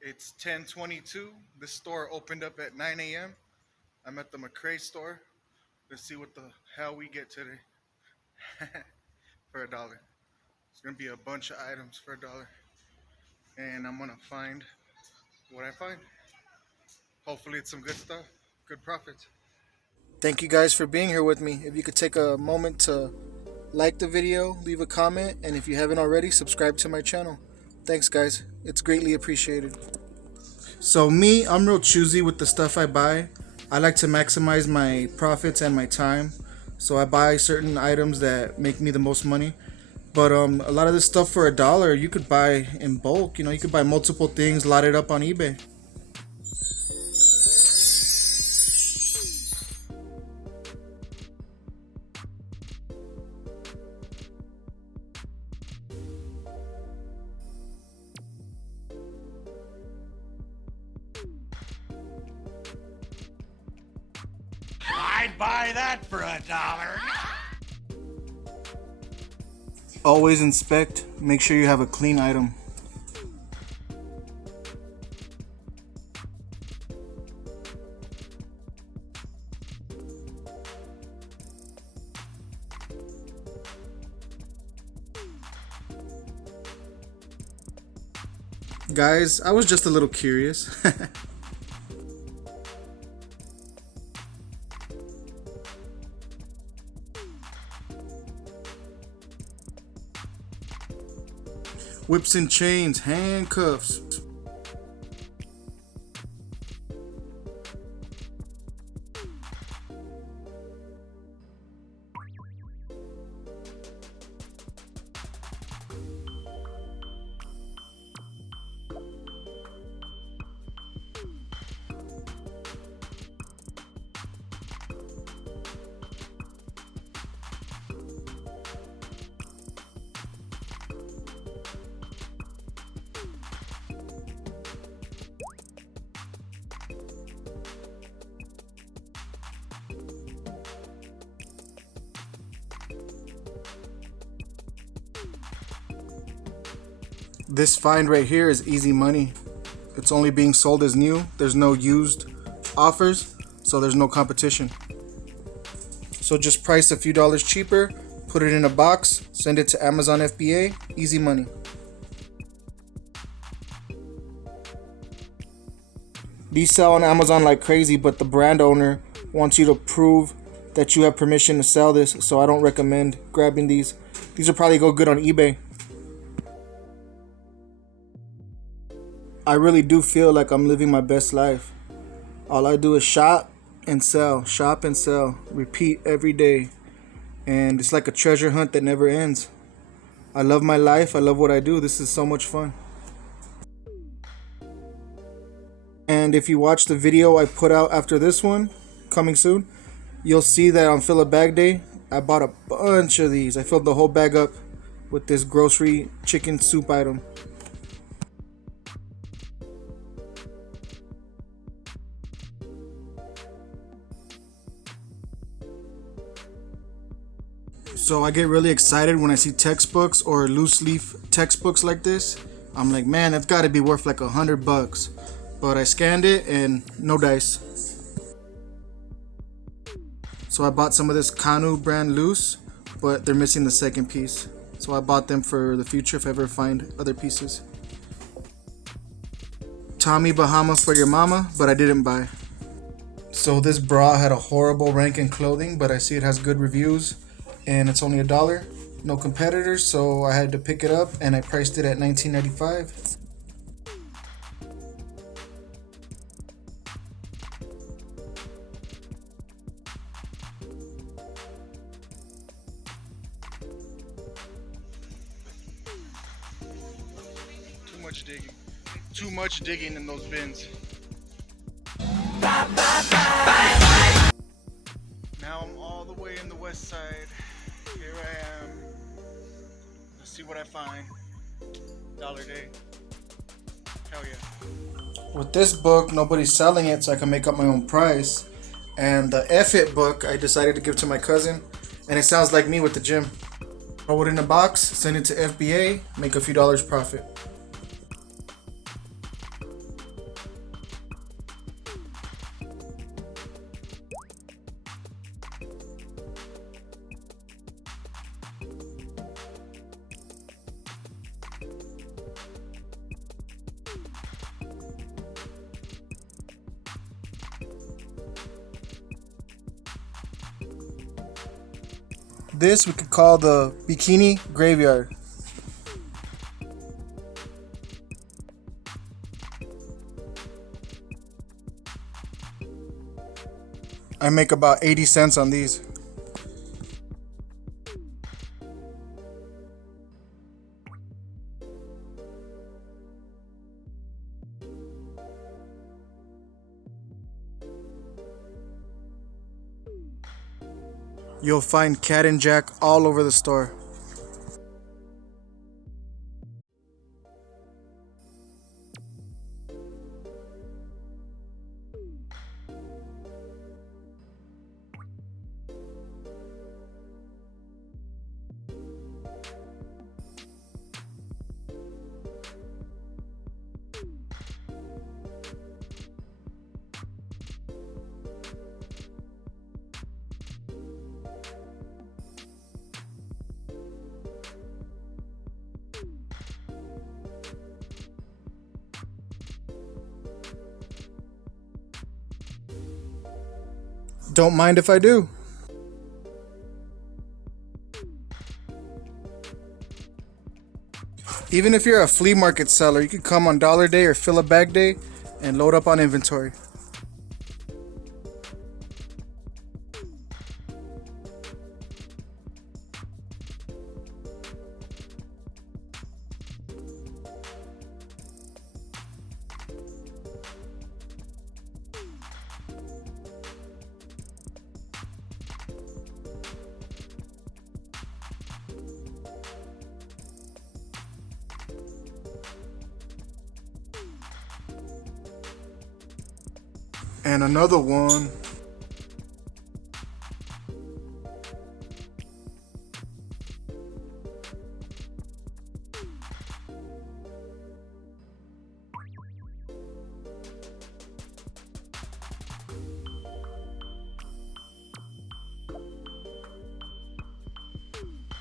It's 10:22. The store opened up at 9 a.m. I'm at the McCray store. Let's see what the hell we get today for $1. It's gonna be a bunch of items for $1, and I'm gonna find what I find. Hopefully, it's some good stuff, good profits. Thank you guys for being here with me. If you could take a moment to like the video, leave a comment, and if you haven't already, subscribe to my channel. Thanks, guys. It's greatly appreciated. So me, I'm real choosy with the stuff I buy. I like to maximize my profits and my time. So I buy certain items that make me the most money. But a lot of this stuff for $1, you could buy in bulk. You could buy multiple things, lot it up on eBay. I'd buy that for $1. Always inspect. Make sure you have a clean item. Guys, I was just a little curious. Whips and chains, handcuffs. This find right here is easy money. It's only being sold as new. There's no used offers, so there's no competition. So just price a few dollars cheaper, put it in a box, send it to Amazon FBA, easy money. These sell on Amazon like crazy, but the brand owner wants you to prove that you have permission to sell this, so I don't recommend grabbing these. These will probably go good on eBay. I really do feel like I'm living my best life. All I do is shop and sell, repeat every day. And it's like a treasure hunt that never ends. I love my life. I love what I do. This is so much fun. And if you watch the video I put out after this one, coming soon, you'll see that on Fill a Bag Day, I bought a bunch of these. I filled the whole bag up with this grocery chicken soup item. So I get really excited when I see textbooks or loose leaf textbooks like this. I'm like, man, that's got to be worth like $100. But I scanned it and no dice. So I bought some of this Kanu brand loose, but they're missing the second piece. So I bought them for the future if I ever find other pieces. Tommy Bahama for your mama, but I didn't buy. So this bra had a horrible rank in clothing, but I see it has good reviews. And it's only $1, no competitors, so I had to pick it up and I priced it at $19.95. Too much digging in those bins. Now I'm all the way in the west side. Here I am. Let's see what I find. $1 day. Hell yeah. With this book, nobody's selling it, so I can make up my own price. And the F It book, I decided to give to my cousin. And it sounds like me with the gym. Throw it in a box, send it to FBA, make a few dollars profit. This we could call the bikini graveyard. I make about 80 cents on these. You'll find Cat and Jack all over the store. Don't mind if I do. Even if you're a flea market seller, you can come on dollar day or fill a bag day and load up on inventory. And another one.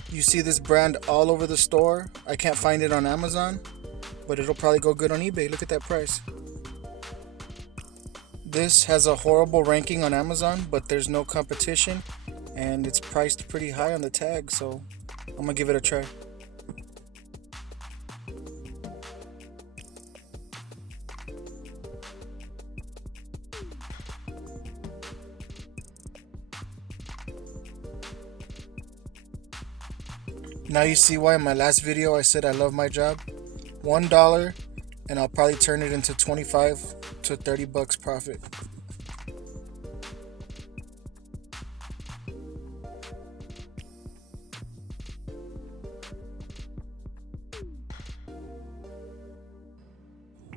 You see this brand all over the store. I can't find it on Amazon, but it'll probably go good on eBay. Look at that price. This has a horrible ranking on Amazon, but there's no competition and it's priced pretty high on the tag, so I'm gonna give it a try. Now you see why in my last video I said I love my job. $1 and I'll probably turn it into 25 to 30 bucks profit.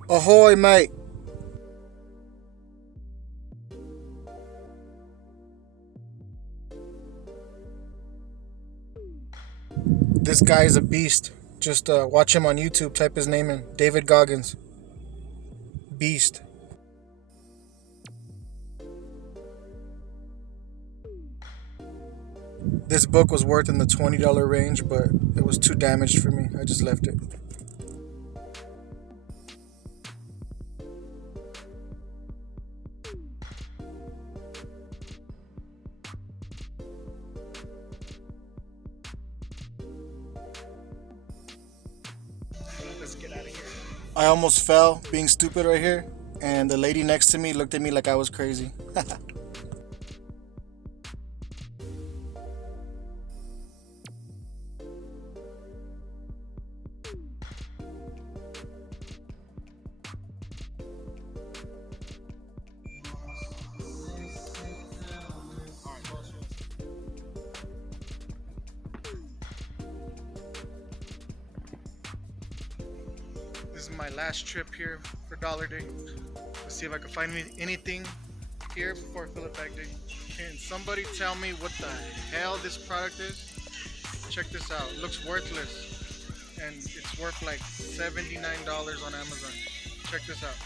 Ahoy, mate! This guy is a beast. Just watch him on YouTube. Type his name in. David Goggins. Beast. This book was worth in the $20 range, but it was too damaged for me. I just left it. Let's get out of here. I almost fell being stupid right here, and the lady next to me looked at me like I was crazy. This is my last trip here for Dollar Day. Let's see if I can find anything here before I fill it back day. Can somebody tell me what the hell this product is? Check this out. It looks worthless. And it's worth like $79 on Amazon. Check this out.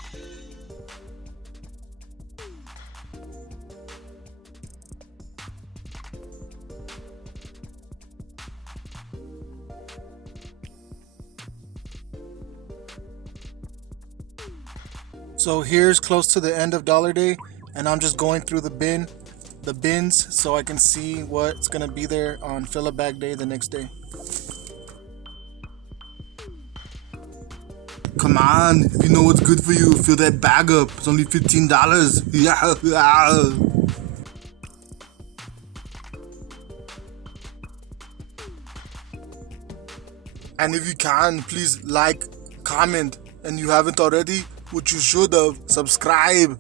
So here's close to the end of Dollar Day, and I'm just going through the bin, the bins so I can see what's gonna be there on fill a bag day the next day. Come on, if you know what's good for you, fill that bag up. It's only $15. Yeah. And if you can, please like, comment, and you haven't already, which you should have, subscribe.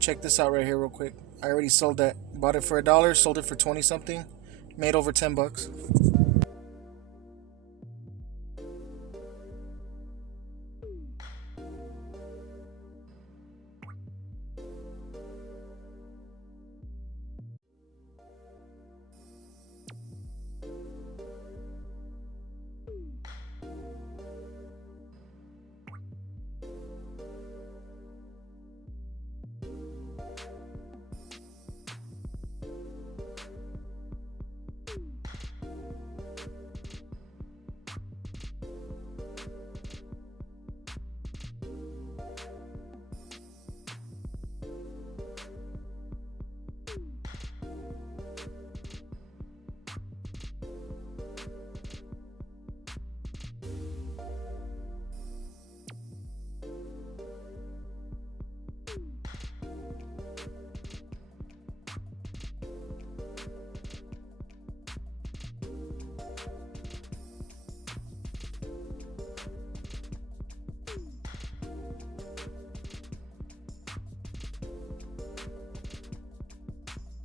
Check this out right here real quick. I already sold that. Bought it for $1, sold it for 20 something, made over $10.